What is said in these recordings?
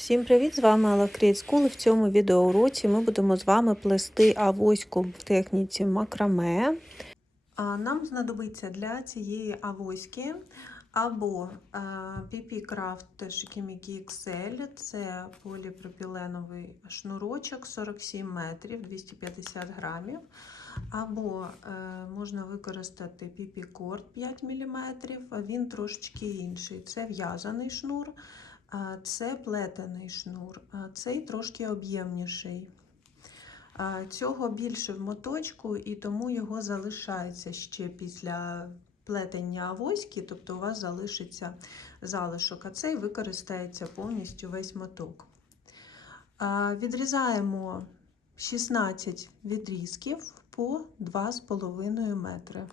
Всім привіт! З вами Create School. В цьому відеоуроці ми будемо з вами плести авоську в техніці макраме. Нам знадобиться для цієї авоськи або PP Craft Shikimiki XL, це поліпропіленовий шнурочок 47 метрів 250 грамів. Або е, можна використати PP Cord 5 мм, він трошечки інший. Це в'язаний шнур. Це плетений шнур, цей трошки об'ємніший. Цього більше в моточку, і тому його залишається ще після плетення авоськи, тобто у вас залишиться залишок, а цей використається повністю весь моток. Відрізаємо 16 відрізків по 2,5 метри.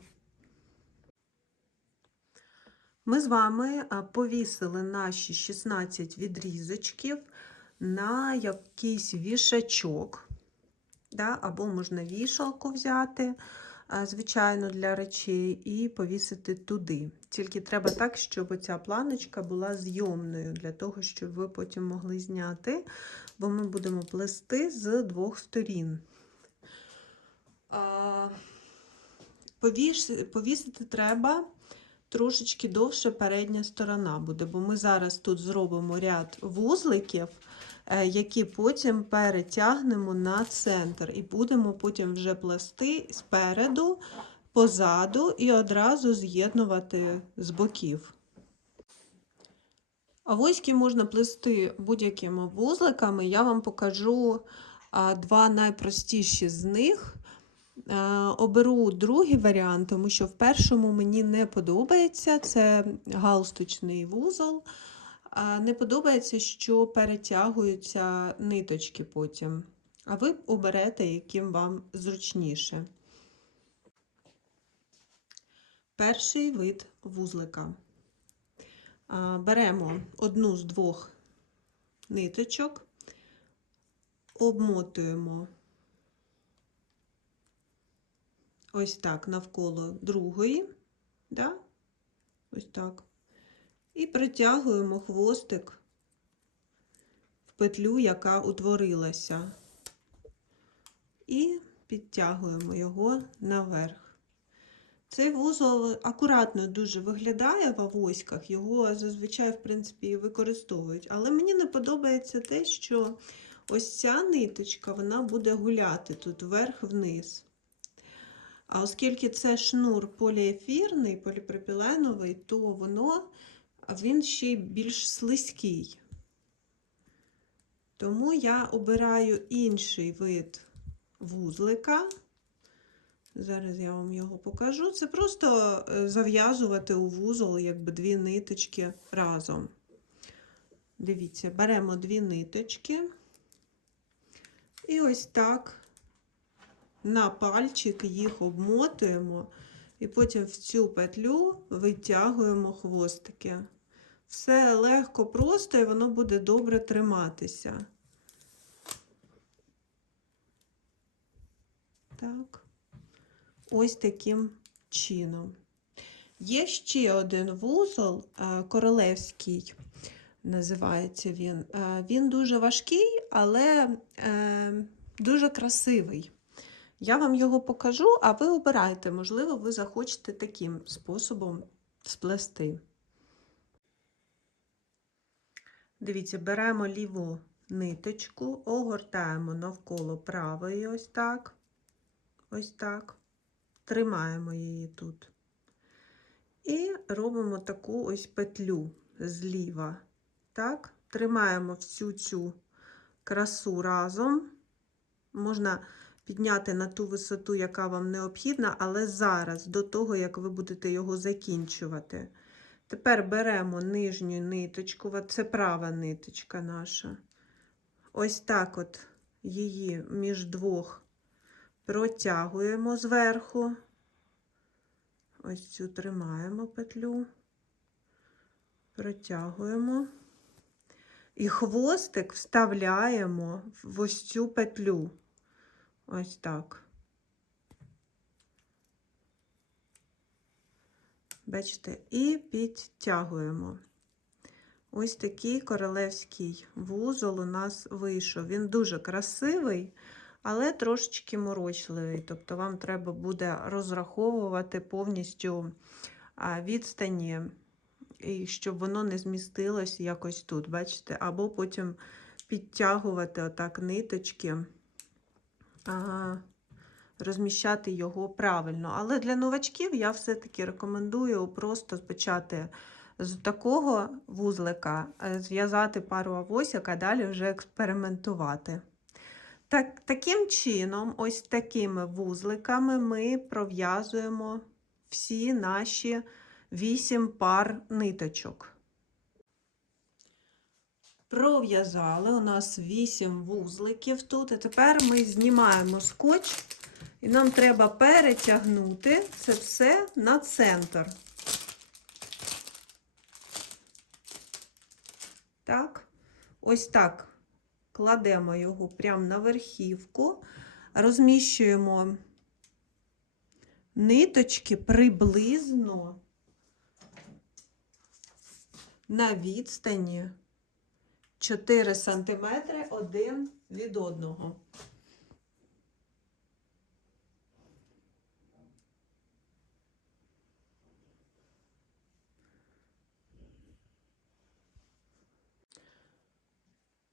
Ми з вами повісили наші 16 відрізочків на якийсь вішачок, да, або можна вішалку взяти, звичайно, для речей, і повісити туди. Тільки треба так, щоб ця планочка була зйомною, для того, щоб ви потім могли зняти, бо ми будемо плести з двох сторін. Повіш... Повісити треба трошечки довше передня сторона буде, бо ми зараз тут зробимо ряд вузликів, які потім перетягнемо на центр, і будемо потім вже плести спереду, позаду і одразу з'єднувати з боків. Авоськи можна плести будь-якими вузликами. Я вам покажу два найпростіші з них. Оберу другий варіант, тому що в першому мені не подобається це галстучний вузол. Не подобається, що перетягуються ниточки потім. А ви оберете, яким вам зручніше. Перший вид вузлика. Беремо одну з двох ниточок, обмотуємо. Ось так навколо другої, да? ось так. І притягуємо хвостик в петлю, яка утворилася, і підтягуємо його наверх. Цей вузол акуратно дуже виглядає в авоськах, його зазвичай, в принципі, використовують. Але мені не подобається те, що ось ця ниточка вона буде гуляти тут вверх-вниз. А оскільки це шнур поліефірний, поліпропіленовий, то воно він ще більш слизький. Тому я обираю інший вид вузлика. Зараз я вам його покажу. Це просто е, зав'язувати у вузол, якби дві ниточки разом. Дивіться, беремо дві ниточки. І ось так на пальчик їх обмотуємо, і потім в цю петлю витягуємо хвостики. Все легко, просто і воно буде добре триматися. Так, ось таким чином. Є ще один вузол, е, королевський, називається він. Е, він дуже важкий, але е, дуже красивий. Я вам його покажу, а ви обирайте, можливо, ви захочете таким способом сплести. Дивіться, беремо ліву ниточку, огортаємо навколо правої, ось так, ось так, тримаємо її тут. І робимо таку ось петлю зліва. Так, тримаємо всю цю красу разом. Можна підняти на ту висоту, яка вам необхідна, але зараз, до того, як ви будете його закінчувати. Тепер беремо нижню ниточку, це права ниточка наша. Ось так от її між двох протягуємо зверху. Ось цю тримаємо петлю, протягуємо. І хвостик вставляємо в ось цю петлю. Ось так. Бачите, і підтягуємо. ось такий королевський вузол у нас вийшов. Він дуже красивий, але трошечки морочливий. Тобто вам треба буде розраховувати повністю відстані, і щоб воно не змістилось якось тут, бачите? Або потім підтягувати отак ниточки, розміщати його правильно. Але для новачків я все-таки рекомендую просто почати з такого вузлика, е, зв'язати пару авосік, а далі вже експериментувати. Так, таким чином, ось такими вузликами ми пров'язуємо всі наші 8 пар ниточок. Пров'язали у нас 8 вузликів тут. І тепер ми знімаємо скотч, і нам треба перетягнути це все на центр. Так, ось так кладемо його прямо на верхівку, розміщуємо ниточки приблизно на відстані 4 см один від одного.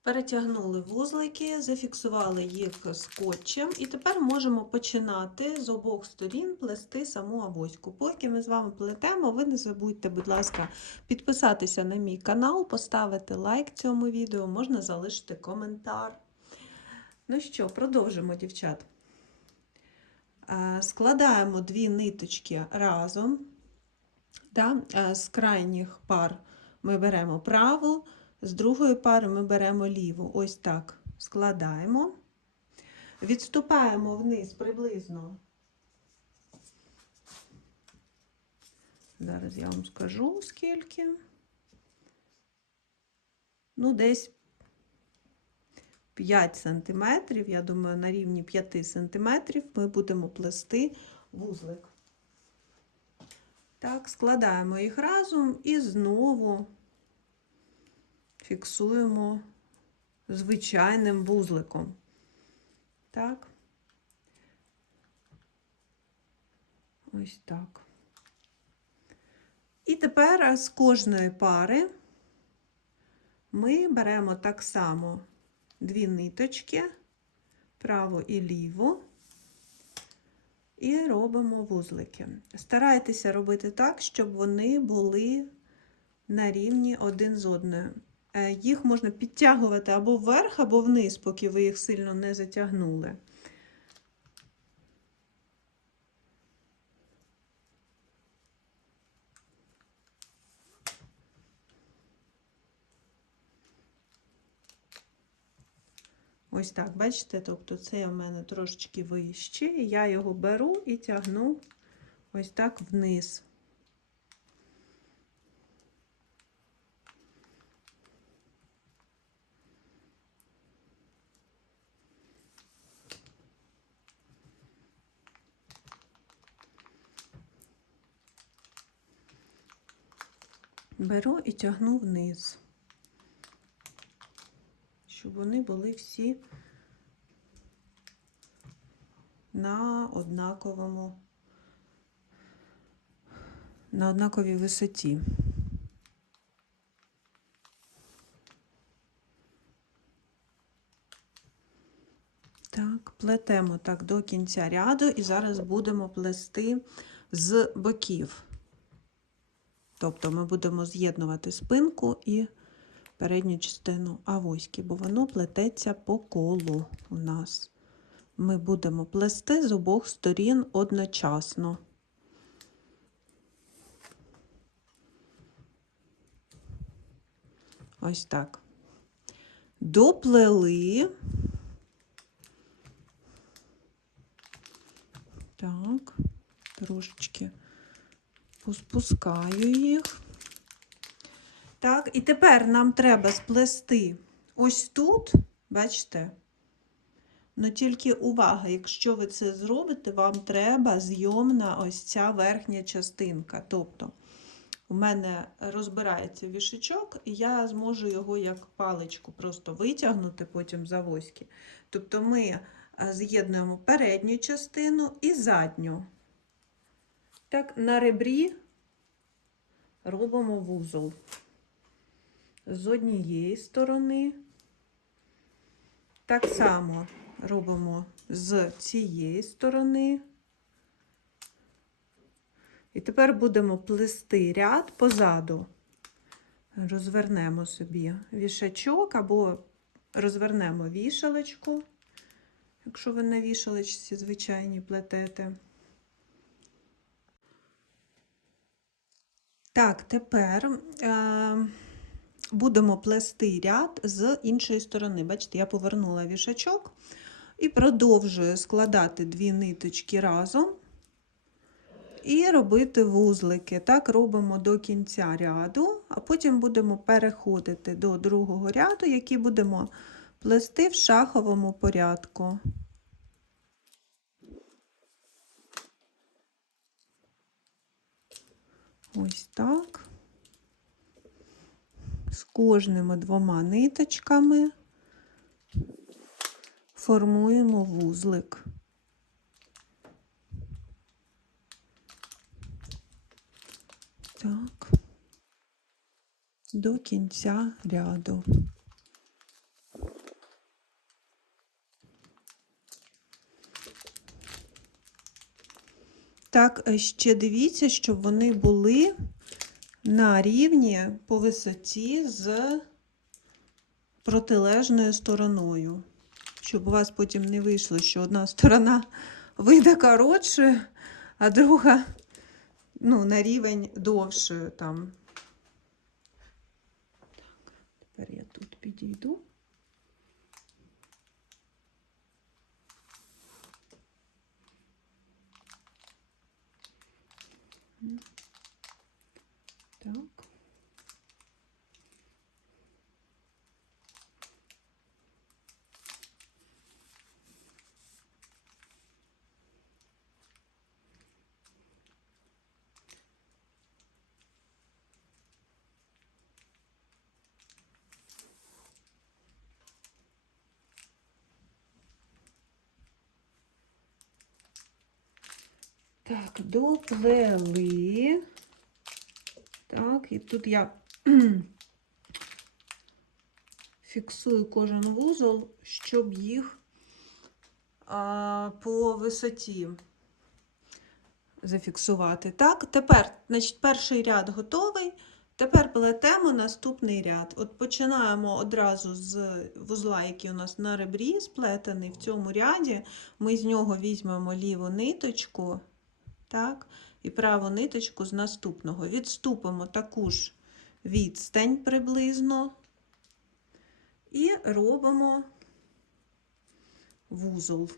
Перетягнули вузлики, зафіксували їх скотчем, і тепер можемо починати з обох сторін плести саму авоську. Поки ми з вами плетемо, ви не забудьте, будь ласка, підписатися на мій канал, поставити лайк цьому відео, можна залишити коментар. Ну що, продовжимо, дівчат. Складаємо дві ниточки разом. Да? З крайніх пар ми беремо праву. З другої пари ми беремо ліву. Ось так складаємо, відступаємо вниз приблизно. Зараз я вам скажу скільки. Ну, десь 5 сантиметрів, я думаю, на рівні 5 сантиметрів ми будемо плести вузлик. Так, складаємо їх разом і знову фіксуємо звичайним вузликом. Так. Ось так. І тепер з кожної пари ми беремо так само дві ниточки, праву і ліву, і робимо вузлики. Старайтеся робити так, щоб вони були на рівні один з одною. Їх можна підтягувати або вверх, або вниз, поки ви їх сильно не затягнули. Ось так, бачите, тобто це в мене трошечки вище, я його беру і тягну ось так вниз. Беру і тягну вниз, щоб вони були всі на однаковому, на однаковій висоті. Так, плетемо так до кінця ряду і зараз будемо плести з боків. Тобто ми будемо з'єднувати спинку і передню частину авоськи, бо воно плететься по колу у нас. Ми будемо плести з обох сторін одночасно. Ось так. Доплели. Так, трошечки поспускаю їх. Так, і тепер нам треба сплести ось тут, бачите? Ну тільки увага, якщо ви це зробите, вам треба зйомна ось ця верхня частинка. Тобто у мене розбирається вішечок, і я зможу його як паличку просто витягнути потім з авоськи. Тобто ми з'єднуємо передню частину і задню. Так, на ребрі робимо вузол з однієї сторони. Так само робимо з цієї сторони. І тепер будемо плести ряд позаду. Розвернемо собі вішачок або розвернемо вішалочку, якщо ви на вішалочці звичайні плетете. Так, тепер е, будемо плести ряд з іншої сторони. Бачите, я повернула вішачок і продовжую складати дві ниточки разом і робити вузлики. Так робимо до кінця ряду, а потім будемо переходити до другого ряду, який будемо плести в шаховому порядку. Ось так. З кожними двома ниточками формуємо вузлик. Так, до кінця ряду. Так, е, ще дивіться, щоб вони були на рівні по висоті з протилежною стороною. Щоб у вас потім не вийшло, що одна сторона вийде коротше, а друга ну, на рівень довше там. Тепер я тут підійду. Так. Так, доплели. Так, і тут я фіксую кожен вузол, щоб їх а, по висоті зафіксувати. Так, тепер, значить, перший ряд готовий. Тепер плетемо наступний ряд. От починаємо одразу з вузла, який у нас на ребрі сплетений в цьому ряді. Ми з нього візьмемо ліву ниточку, так, і праву ниточку з наступного. Відступимо таку ж відстань приблизно і робимо вузол.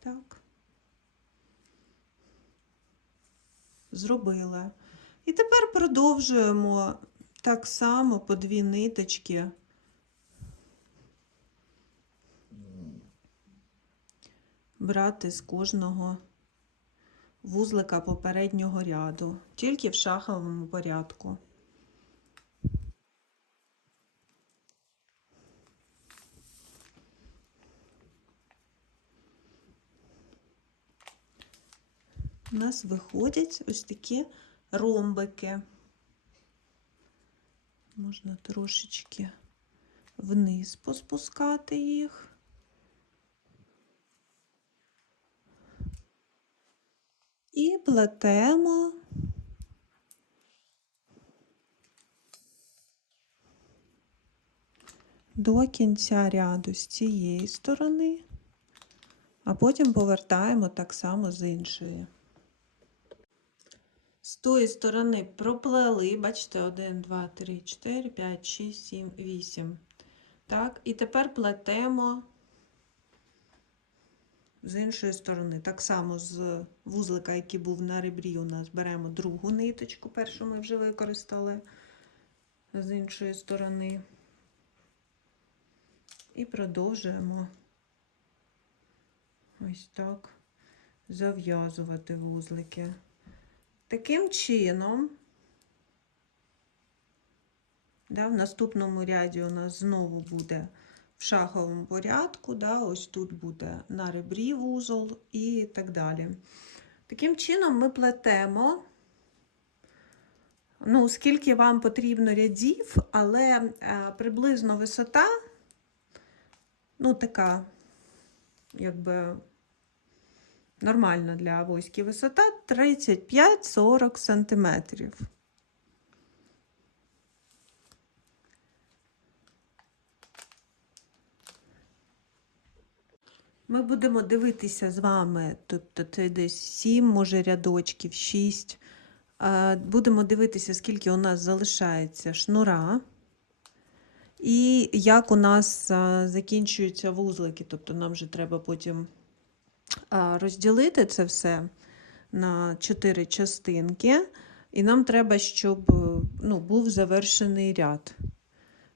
Так. Зробила. І тепер продовжуємо так само по дві ниточки. Брати з кожного вузлика попереднього ряду, тільки в шаховому порядку. У нас виходять ось такі ромбики. Можна трошечки вниз поспускати їх. І плетемо до кінця ряду з цієї сторони, а потім повертаємо так само з іншої. З тої сторони проплели, бачите, 1, 2, 3, 4, 5, 6, 7, 8. Так, і тепер плетемо з іншої сторони. Так само з вузлика, який був на ребрі, у нас беремо другу ниточку, першу ми вже використали з іншої сторони. І продовжуємо ось так зав'язувати вузлики. Таким чином, да, в наступному ряді у нас знову буде в шаховому порядку, да, ось тут буде на ребрі вузол і так далі. Таким чином ми плетемо, ну, скільки вам потрібно рядів, але е, приблизно висота, ну, така, якби нормальна для авоськи висота 35-40 сантиметрів. Ми будемо дивитися з вами, тобто це десь 7, може рядочків, 6. Будемо дивитися, скільки у нас залишається шнура. І як у нас закінчуються вузлики. Тобто нам вже треба потім розділити це все на 4 частинки. І нам треба, щоб ну, був завершений ряд.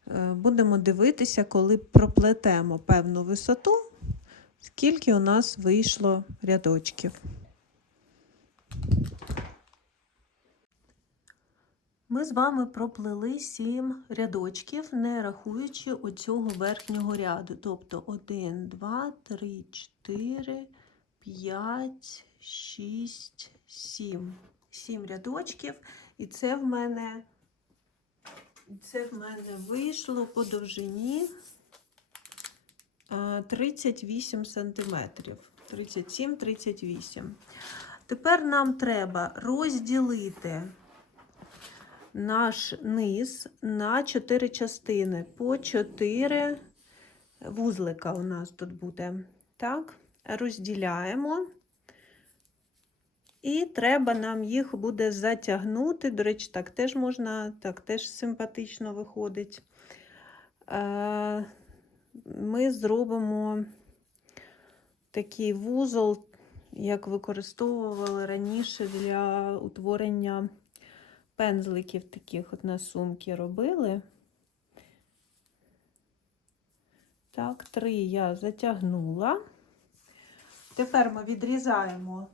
Е, Будемо дивитися, коли проплетемо певну висоту, скільки у нас вийшло рядочків. Ми з вами проплели 7 рядочків, не рахуючи оцього верхнього ряду. Тобто 1, 2, 3, 4, 5, 6, 7. 7 рядочків. І це в мене, це в мене вийшло по довжині 38 сантиметрів. 37-38. Тепер нам треба розділити наш низ на 4 частини. По 4 вузлика у нас тут буде. Так, розділяємо. І треба нам їх буде затягнути. До речі, так теж можна, так теж симпатично виходить. Ми зробимо такий вузол, як використовували раніше для утворення пензликів таких от на сумки робили. Так, три я затягнула. Тепер ми відрізаємо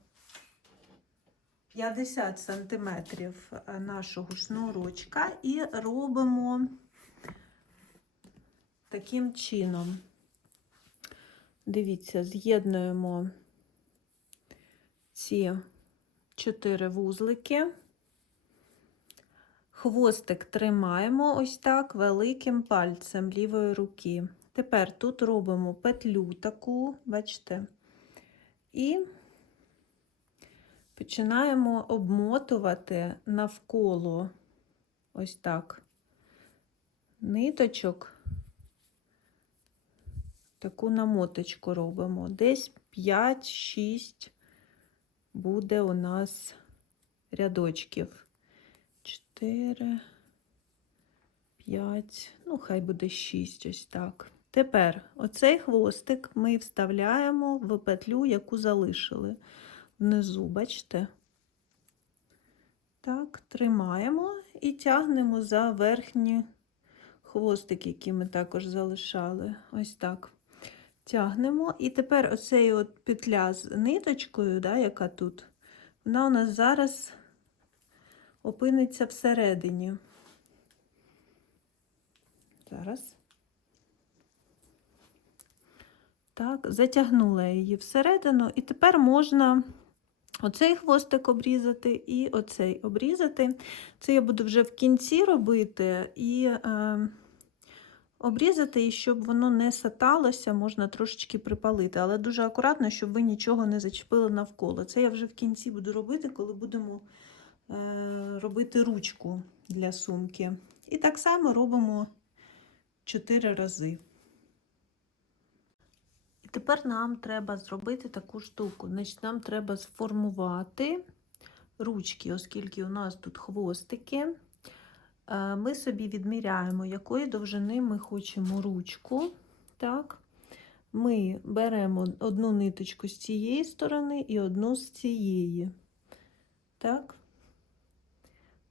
50 сантиметрів нашого шнурочка і робимо таким чином. Дивіться, з'єднуємо ці чотири вузлики. Хвостик тримаємо ось так великим пальцем лівої руки. Тепер тут робимо петлю таку, бачите, і починаємо обмотувати навколо ось так ниточок. Таку намоточку робимо. Десь 5-6 буде у нас рядочків. 4, 5, ну, хай буде 6, ось так. Тепер оцей хвостик ми вставляємо в петлю, яку залишили внизу, бачите? Так, тримаємо і тягнемо за верхні хвостик, які ми також залишали. Ось так. Тягнемо. І тепер оцей от петля з ниточкою, да, яка тут, вона у нас зараз опиниться всередині. Зараз. Так, затягнула її всередину, і тепер можна оцей хвостик обрізати і оцей обрізати. Це я буду вже в кінці робити і е, обрізати, і щоб воно не саталося, можна трошечки припалити, але дуже акуратно, щоб ви нічого не зачепили навколо. Це я вже в кінці буду робити, коли будемо е, робити ручку для сумки. І так само робимо 4 рази. І тепер нам треба зробити таку штуку. Значить, нам треба сформувати ручки, оскільки у нас тут хвостики. Е, Ми собі відміряємо, якої довжини ми хочемо ручку. Так. Ми беремо одну ниточку з цієї сторони і одну з цієї. Так.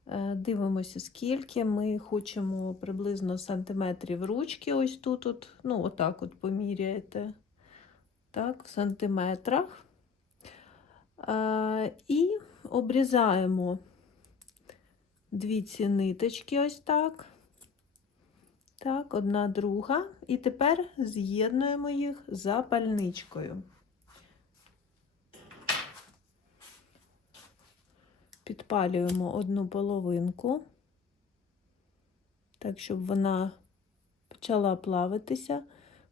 Е, Дивимося, скільки ми хочемо приблизно сантиметрів ручки. Ось тут, от, ну, отак от поміряєте. Так, в сантиметрах. Е, І обрізаємо дві ці ниточки ось так. Так, одна друга. І тепер з'єднуємо їх запальничкою. Підпалюємо одну половинку, так, щоб вона почала плавитися.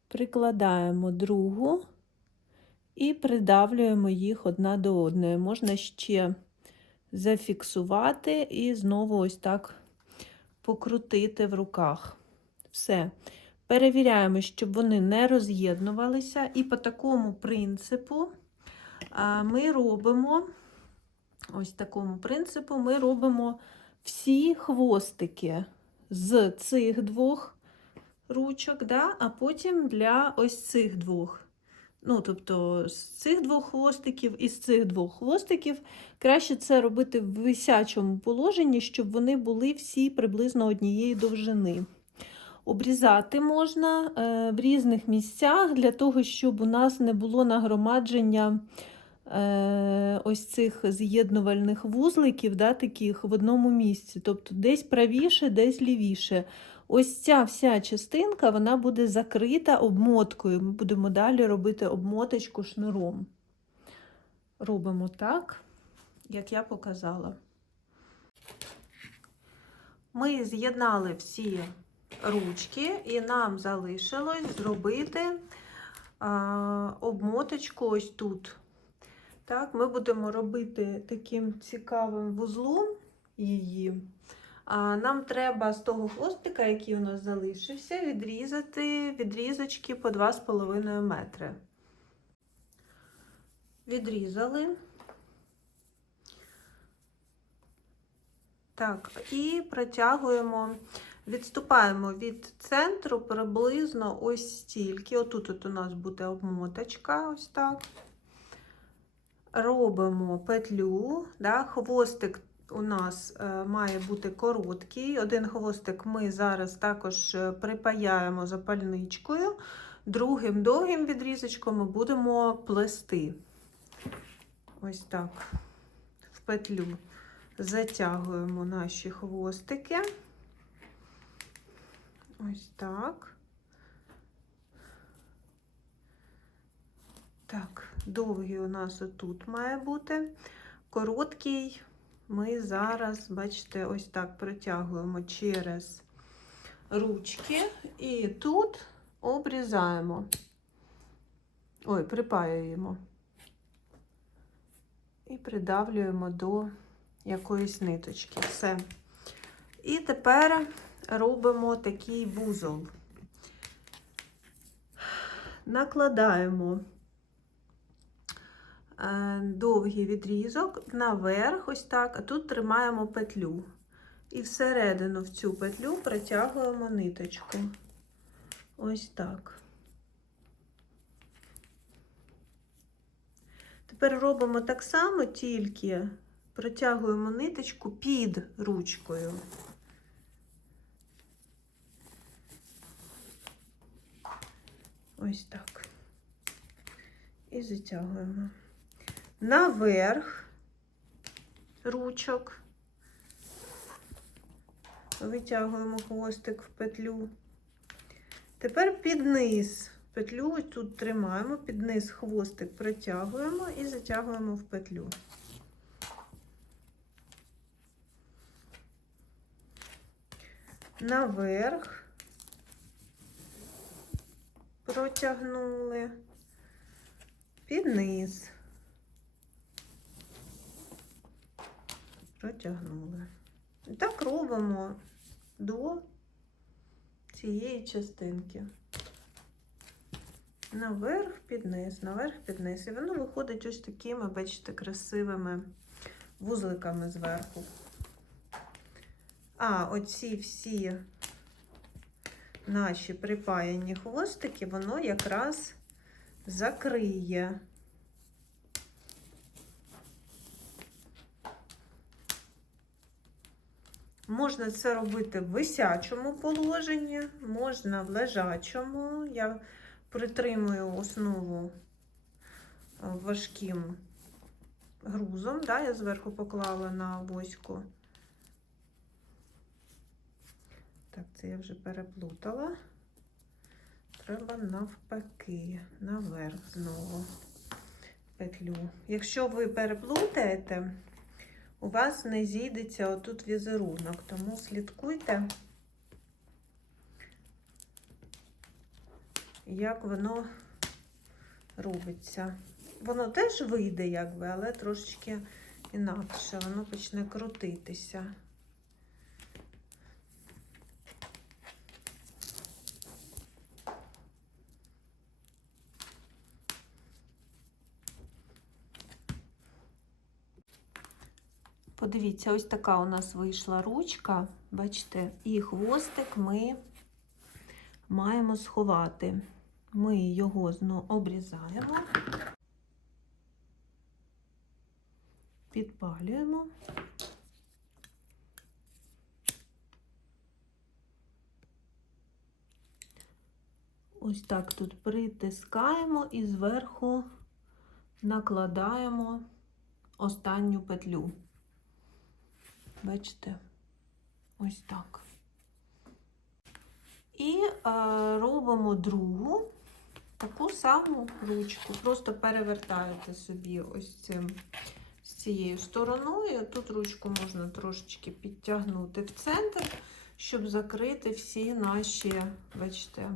Прикладаємо другу і придавлюємо їх одна до одної. Можна ще зафіксувати і знову ось так покрутити в руках. Все. Перевіряємо, щоб вони не роз'єднувалися. І по такому принципу ми робимо, ось такому принципу, ми робимо всі хвостики з цих двох ручок, да? а потім для ось цих двох. Ну, тобто, з цих двох хвостиків і з цих двох хвостиків краще це робити в висячому положенні, щоб вони були всі приблизно однієї довжини. Обрізати можна е, в різних місцях для того, щоб у нас не було нагромадження ось цих з'єднувальних вузликів, да, таких в одному місці. Тобто десь правіше, десь лівіше. Ось ця вся частинка вона буде закрита обмоткою. Ми будемо далі робити обмоточку шнуром. Робимо так, як я показала. Ми з'єднали всі ручки, і нам залишилось зробити а, обмоточку ось тут. Так, Ми будемо робити таким цікавим вузлом її. А, Нам треба з того хвостика, який у нас залишився, відрізати відрізочки по 2,5 метри. Відрізали. Так, і протягуємо, відступаємо від центру приблизно ось стільки. Отут от у нас буде обмоточка, ось так. Робимо петлю, да, хвостик у нас е, має бути короткий. Один хвостик ми зараз також е, припаяємо запальничкою, другим довгим відрізочком ми будемо плести. Ось так, в петлю затягуємо наші хвостики. Ось так. Так, довгий у нас отут має бути. Короткий ми зараз, бачите, ось так протягуємо через ручки і тут обрізаємо. Ой, припаюємо. І придавлюємо до якоїсь ниточки. Все. І тепер робимо такий вузол. Накладаємо довгий відрізок наверх, ось так, а тут тримаємо петлю. І всередину в цю петлю протягуємо ниточку. Ось так. Тепер робимо так само, тільки протягуємо ниточку під ручкою. Ось так. І затягуємо. Наверх ручок. Витягуємо хвостик в петлю. Тепер під низ петлю тут тримаємо, під низ хвостик протягуємо і затягуємо в петлю. Наверх протягнули, під низ протягнули. І так робимо до цієї частинки. Наверх, під низ, наверх, під низ. І воно виходить ось такими, бачите, красивими вузликами зверху. А оці всі наші припаяні хвостики, воно якраз закриє. Можна це робити в висячому положенні, можна в лежачому. Я притримую основу важким грузом. Да? Я зверху поклала на авоську. Так, це я вже переплутала. Треба навпаки, наверх знову петлю. Якщо ви переплутаєте, у вас не зійдеться отут візерунок, тому слідкуйте, як воно робиться. Воно теж вийде, якби, але трошечки інакше, воно почне крутитися. Подивіться, ось така у нас вийшла ручка, бачите, і хвостик ми маємо сховати. Ми його знову обрізаємо, підпалюємо. Ось так тут притискаємо і зверху накладаємо останню петлю. Бачите? Ось так. І е, робимо другу таку саму ручку. Просто перевертаєте собі ось цим з цією стороною. Тут ручку можна трошечки підтягнути в центр, щоб закрити всі наші, бачите,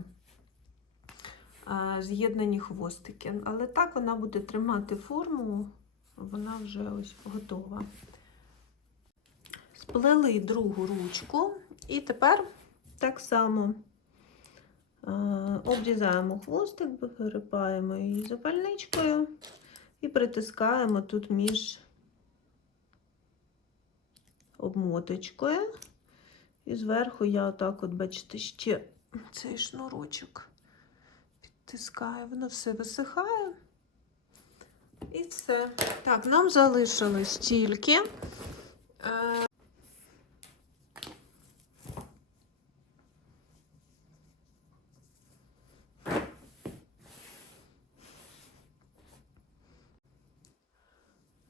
е, з'єднані хвостики. Але так вона буде тримати форму, вона вже ось готова. Сплели другу ручку, і тепер так само е, обрізаємо хвостик, перепаємо її запальничкою і притискаємо тут між обмоточкою. І зверху я отак, от, бачите, ще цей шнурочок підтискаю, воно все висихає. І все. Так, нам залишилось тільки.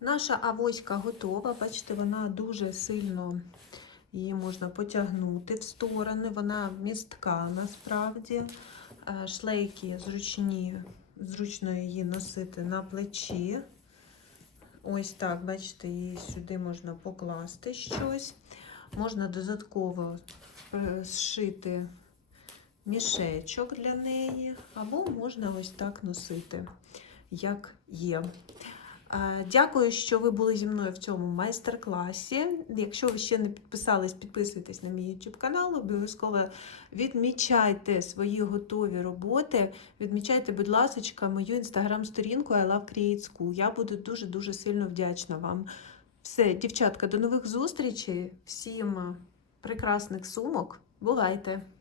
Наша авоська готова. Бачите, вона дуже сильно її можна потягнути в сторони. Вона містка насправді. Е, Шлейки зручні, зручно її носити на плечі. Ось так, бачите, її сюди можна покласти щось. Можна додатково е, зшити мішечок для неї, або можна ось так носити, як є. Дякую, що ви були зі мною в цьому майстер-класі. Якщо ви ще не підписались, підписуйтесь на мій YouTube канал. Обов'язково відмічайте свої готові роботи. Відмічайте, будь ласка, мою інстаграм-сторінку I Love Create School. Я буду дуже-дуже сильно вдячна вам. Все, дівчатка, до нових зустрічей. Всім прекрасних сумок. Бувайте!